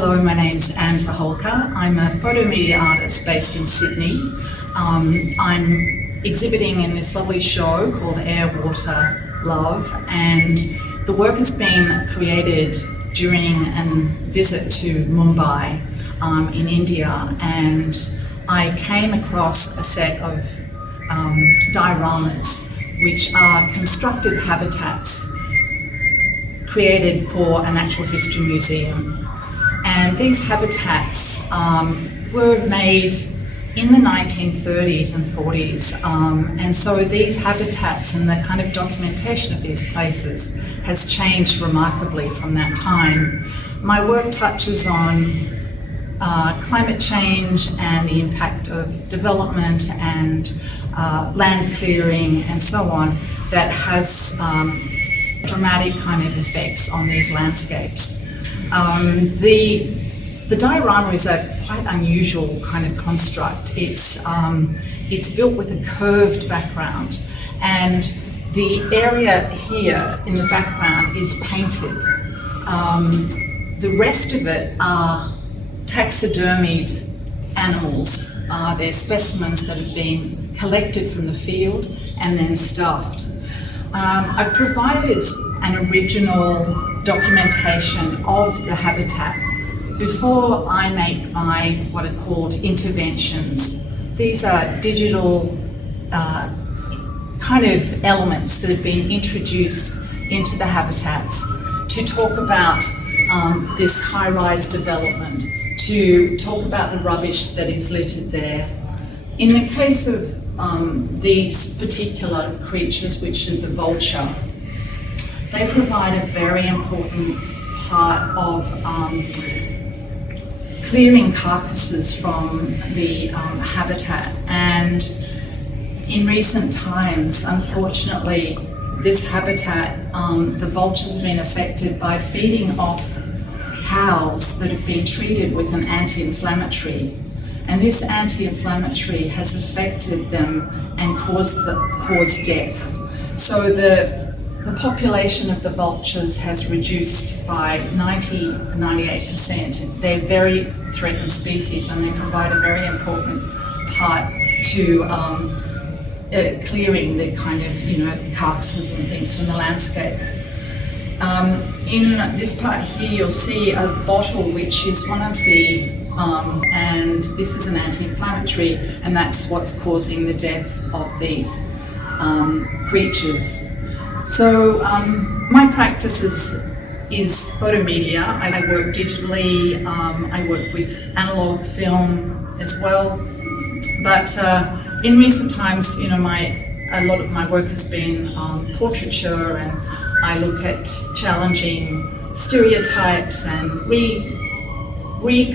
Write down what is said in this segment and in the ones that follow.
Hello, my name's Zahalka. I'm a photo media artist based in Sydney. I'm exhibiting in this lovely show called Air, Water, Love, and the work has been created during a visit to Mumbai in India, and I came across a set of dioramas which are constructed habitats created for a natural history museum. And these habitats were made in the 1930s and 40s, and so these habitats and the kind of documentation of these places has changed remarkably from that time. My work touches on climate change and the impact of development and land clearing and so on that has dramatic kind of effects on these landscapes. The diorama is a quite unusual kind of construct. It's built with a curved background, and the area here in the background is painted. The rest of it are taxidermied animals. They're specimens that have been collected from the field and then stuffed. I've provided an original documentation of the habitat before I make my what are called interventions. These are digital kind of elements that have been introduced into the habitats to talk about this high-rise development, to talk about the rubbish that is littered there. In the case of these particular creatures, which are the vulture, they provide a very important part of clearing carcasses from the habitat. And in recent times, unfortunately, this habitat, the vultures have been affected by feeding off cows that have been treated with an anti-inflammatory. And this anti-inflammatory has affected them and caused death. So the population of the vultures has reduced by 98%. They're very threatened species, and they provide a very important part to clearing the kind of carcasses and things from the landscape. In this part here, you'll see a bottle which is one of the and this is an anti-inflammatory, and that's what's causing the death of these creatures. So my practice is photo media. I work digitally, I work with analog film as well, but in recent times, a lot of my work has been portraiture, and I look at challenging stereotypes and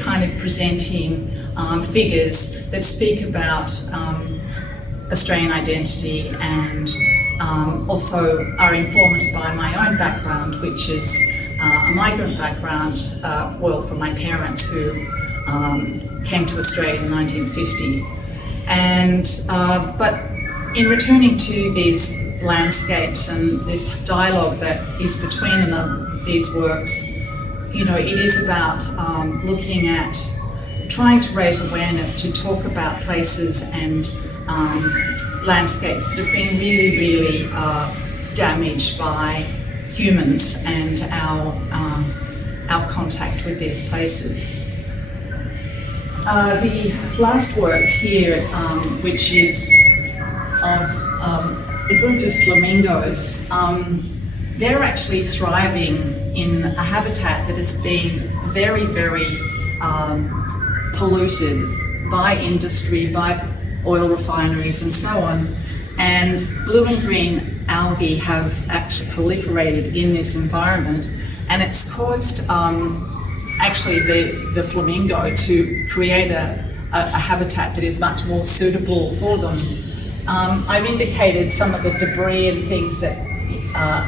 kind of presenting figures that speak about Australian identity and also are informed by my own background, which is a migrant background, from my parents who came to Australia in 1950. And but in returning to these landscapes and this dialogue that is between these works, it is about looking at trying to raise awareness to talk about places and landscapes that have been really, really damaged by humans and our contact with these places. The last work here, which is of a group of flamingos, they're actually thriving in a habitat that has been very, very polluted by industry, by oil refineries and so on. And blue and green algae have actually proliferated in this environment, and it's caused actually the flamingo to create a habitat that is much more suitable for them. I've indicated some of the debris and things that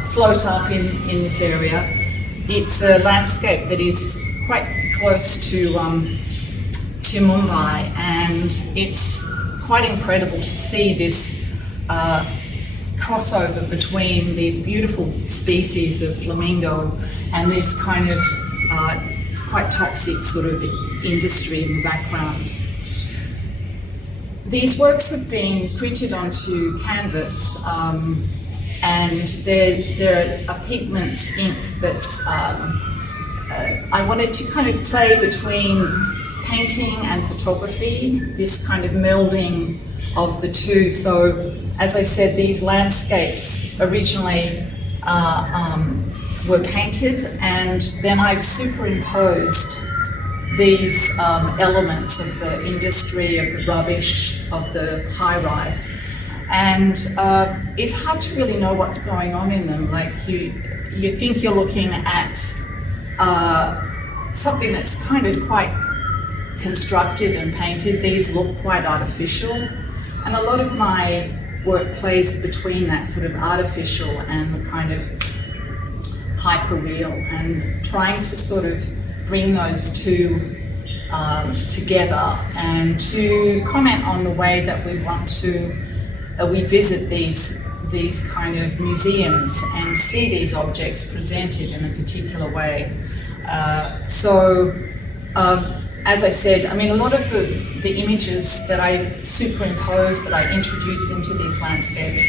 float up in this area. It's a landscape that is quite close to Mumbai, and it's quite incredible to see this crossover between these beautiful species of flamingo and this kind of it's quite toxic sort of industry in the background. These works have been printed onto canvas, and they're a pigment ink that's, I wanted to kind of play between painting and photography, this kind of melding of the two. So, as I said, these landscapes originally were painted, and then I've superimposed these elements of the industry, of the rubbish, of the high-rise. And it's hard to really know what's going on in them. Like you think you're looking at something that's kind of quite constructed and painted. These look quite artificial. And a lot of my work plays between that sort of artificial and the kind of hyper-real, and trying to sort of bring those two together and to comment on the way that we want to we visit these kind of museums and see these objects presented in a particular way. As I said, I mean, a lot of the images that I superimpose, that I introduce into these landscapes,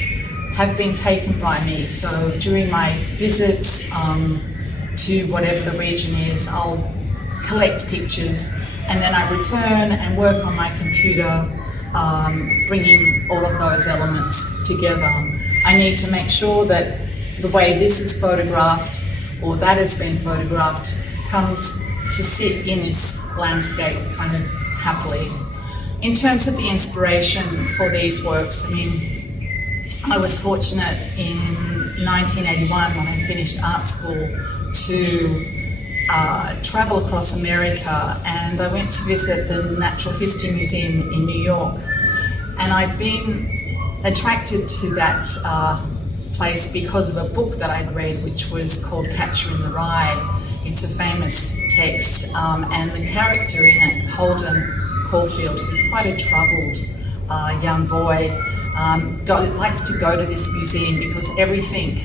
have been taken by me. So during my visits to whatever the region is, I'll collect pictures, and then I return and work on my computer, bringing all of those elements together. I need to make sure that the way this is photographed or that has been photographed comes to sit in this landscape kind of happily. In terms of the inspiration for these works, I mean, I was fortunate in 1981 when I finished art school to travel across America, and I went to visit the Natural History Museum in New York. And I'd been attracted to that place because of a book that I'd read, which was called Catcher in the Rye. It's a famous text, and the character in it, Holden Caulfield, who's quite a troubled young boy, likes to go to this museum because everything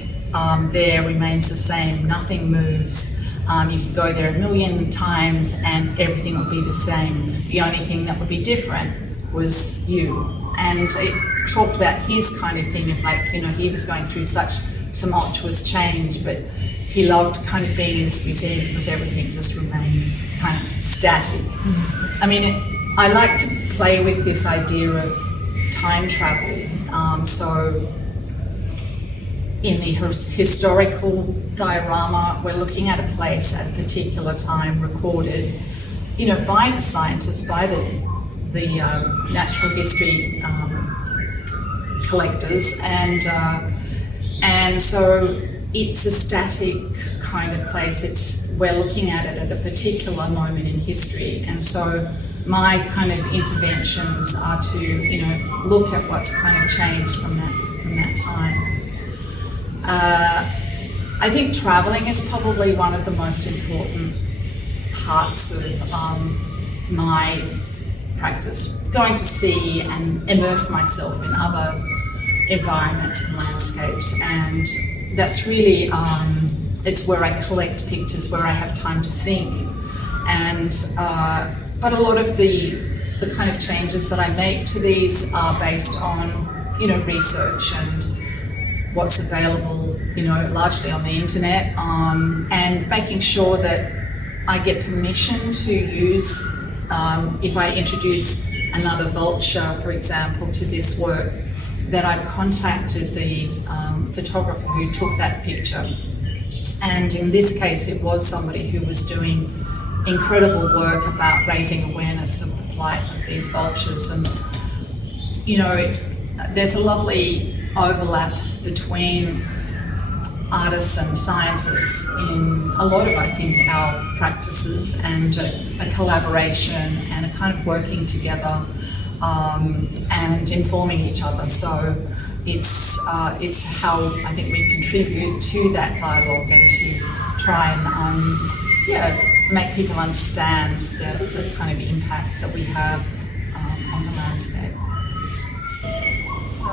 there remains the same, nothing moves. You could go there a million times and everything would be the same. The only thing that would be different was you. And it talked about his kind of thing of like, you know, he was going through such tumultuous change, but he loved kind of being in this museum because everything just remained kind of static. I mean, I like to play with this idea of time travel. So in the historical diorama, we're looking at a place at a particular time recorded, you know, by the scientists, by the natural history collectors, and so it's a static kind of place. We're looking at it at a particular moment in history, and so my kind of interventions are to, you know, look at what's kind of changed from that time. I think traveling is probably one of the most important parts of my practice, going to see and immerse myself in other environments and landscapes, and that's really it's where I collect pictures, where I have time to think, and but a lot of the kind of changes that I make to these are based on, you know, research and what's available, you know, largely on the internet, and making sure that I get permission to use, if I introduce another vulture, for example, to this work, that I've contacted the photographer who took that picture. And in this case, it was somebody who was doing incredible work about raising awareness of the plight of these vultures. And, you know, there's a lovely overlap between artists and scientists in a lot of, I think, our practices, and a collaboration and a kind of working together and informing each other. So it's how I think we contribute to that dialogue and to try and make people understand the kind of impact that we have on the landscape. So